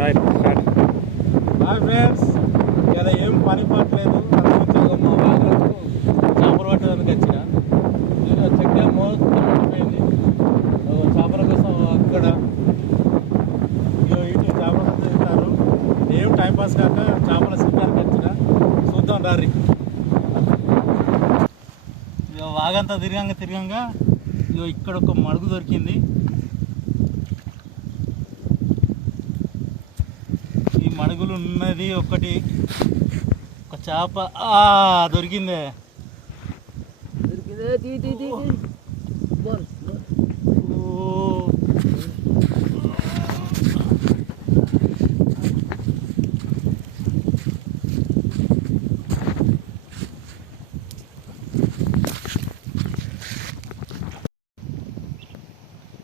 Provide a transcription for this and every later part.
Hi friends ఇలా ఏం పని పట్టలేదు. అందుకు మా వాళ్ళకు చేపలు పట్టడానికి వచ్చిన. నేను చెక్ మొత్తం చేపల కోసం అక్కడ ఇటు చేపలు చేస్తారు. ఏం టైం పాస్ కాక చేపల సిగ్గానికి వచ్చిన. చూద్దాం రారి. ఇక వాగంతా తిరగంగా తిరగంగా ఇగో ఇక్కడ ఒక మడుగు దొరికింది. మడుగులు ఉన్నది ఒకటి. ఒక చేప. ఆ దొరికిందే.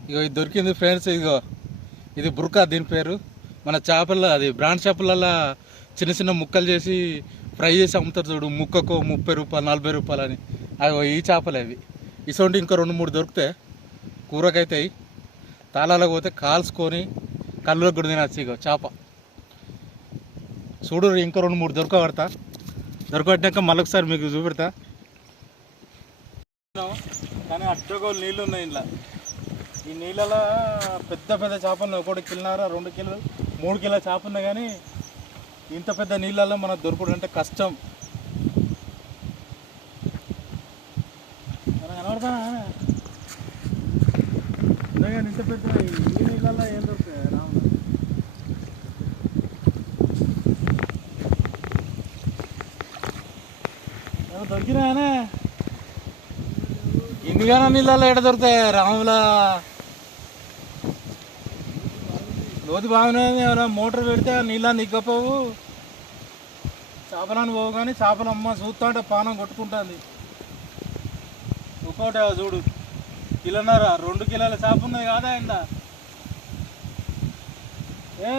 ఇగో ఇది దొరికింది ఫ్రెండ్స్ ఇదిగో ఇది బుర్కా దీని పేరు. మన చేపల అది బ్రాండ్ చేపలలో చిన్న చిన్న ముక్కలు చేసి ఫ్రై చేసి అమ్ముతారు చూడు. ముక్కకు ముప్పై రూపాయలు నలభై రూపాయలు అని. అవి ఈ చేపలు అవి. ఇసొంటి ఇంకా రెండు మూడు దొరుకుతాయి. కూరకైతాయి తాళాలకు పోతే కాల్చుకొని కళ్ళులకు కూడా తినచ్చు ఇక చేప. చూడు ఇంకా రెండు మూడు దొరకబడతా దొరకబట్టినాక మళ్ళొకసారి మీకు చూపెడతా. కానీ అట్టగో నీళ్ళు ఉన్నాయి ఇంట్లో ఈ నీళ్ళలో పెద్ద పెద్ద చేపలు ఒకటి కిలోన్నర రెండు కిలో మూడు కిలో చేప ఉన్నా కానీ ఇంత పెద్ద నీళ్ళల్లో మనకు దొరకడం అంటే కష్టం. మనం కనబడతానా? ఇంత పెద్ద ఈ నీళ్ళల్లో ఏం దొరుకుతాయి? రాముడు దొరికినాయనే? ఇన్నిగానో నీళ్ళల్లో ఎడ దొరుకుతాయి రాముల? లోతు బాగానే ఏమైనా మోటార్ పెడితే నీళ్ళని దిగ్గపోవు చేపలను పోవు కానీ చేపలు అమ్మ చూస్తా అంటే పానం కొట్టుకుంటుంది. ఒక్కోటి చూడు కిలోన్నర రెండు కిలోల చేప ఉన్నది కాదా ఇందా? ఏ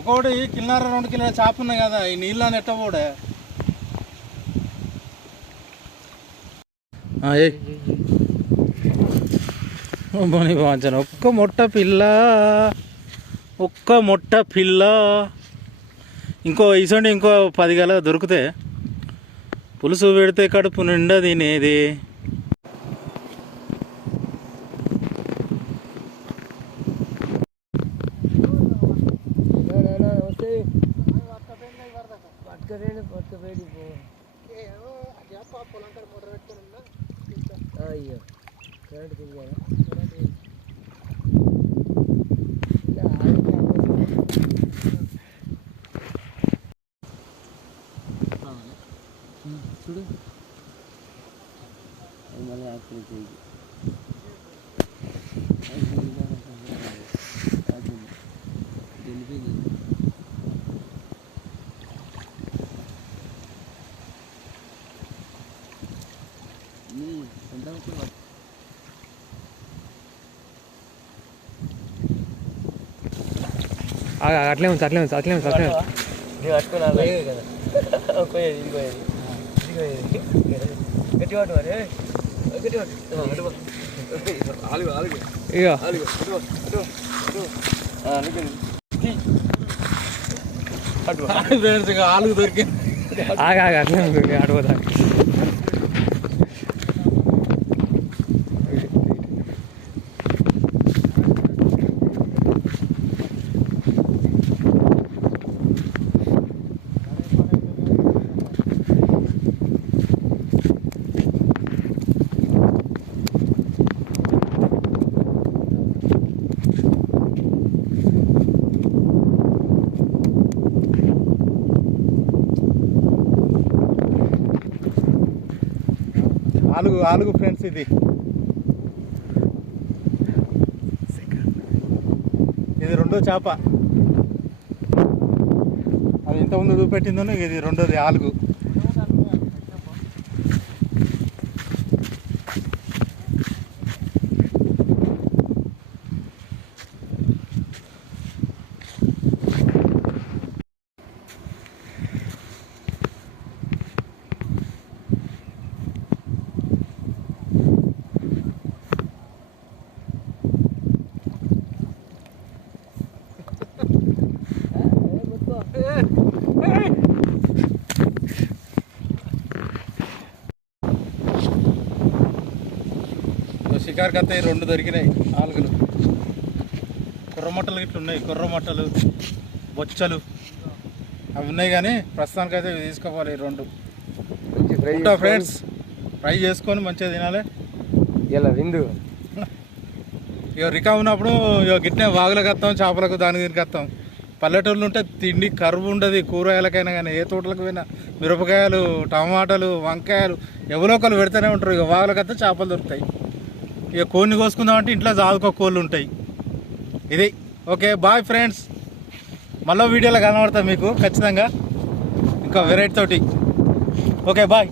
ఒకటి కిలోన్నర రెండు కిలోల చేప ఉన్నాయి కదా ఈ నీళ్ళని ఎట్టబోడే ఏ బోని బాంచను ఒక్క మొట్ట పిల్ల. ఒక్క మొట్ట పిల్ల. ఇంకో ఇసండి ఇంకో పది గల దొరికితే పులుసు పెడితే కడుపు నిండా తినేది. అయ్యో. చూడు మళ్ళీ యాక్టివ్ చేయి వెళ్ళిపోయింది ఎంత అట్లే ఉంచు అట్లే ఉంచు అట్లే ఉంచు అట్లే ఉంచు నేను పట్టుకున్నా కదా పోయేది ఇది పోయేది ఇది పోయేది గట్టి పట్టు మరి గట్టి పట్టు అటు పట్టు. ఆలుగు ఆలుగు ఇక ఆలుగు అటు పట్టు, అటు పట్టు, అటు పట్టు. ఆ, అందుకని. అటు పట్టు. ఫ్రెండ్స్ ఇక ఆలుగు దొరికింది. ఆగ ఆగ అట్లే ఉంటుంది అడుగుతా ఆలుగు ఆలుగు ఫ్రెండ్స్ ఇది. ఇది రెండో చేప. అది ఇంతకుముందు చూపెట్టిందో ఇది రెండోది ఆలుగు. షికార్కి వస్తాయి రెండు దొరికినాయి ఆలుగులు కుర్రమట్టలు ఇట్లా ఉన్నాయి కుర్రమట్టలు బొచ్చలు. అవి ఉన్నాయి కానీ ప్రస్తుతానికైతే ఇవి తీసుకోవాలి రెండు. ఉంటా ఫ్రెండ్స్ ఫ్రై చేసుకొని మంచిగా తినాలి. ఇలా విందు. ఇక రికా ఉన్నప్పుడు ఇక గిట్నే వాగులకు వస్తాం చేపలకు దానికి దీనికి వస్తాం పల్లెటూళ్ళు ఉంటే తిండి కరువు ఉండదు కూరగాయలకైనా కానీ ఏ తోటలకు పోయినా. మిరపకాయలు టమాటాలు వంకాయలు ఎవరో ఒకరు పెడితేనే ఉంటారు. ఇక వాగులకు వస్తే చేపలు దొరుకుతాయి. ఇక కోడిని కోసుకుందామంటే ఇంట్లో జాదుకో కోళ్ళు ఉంటాయి. ఇది. ఓకే బాయ్ ఫ్రెండ్స్ మళ్ళీ వీడియోలో కనబడతాం మీకు ఖచ్చితంగా. ఇంకా వెరైటీ తోటి. Okay bye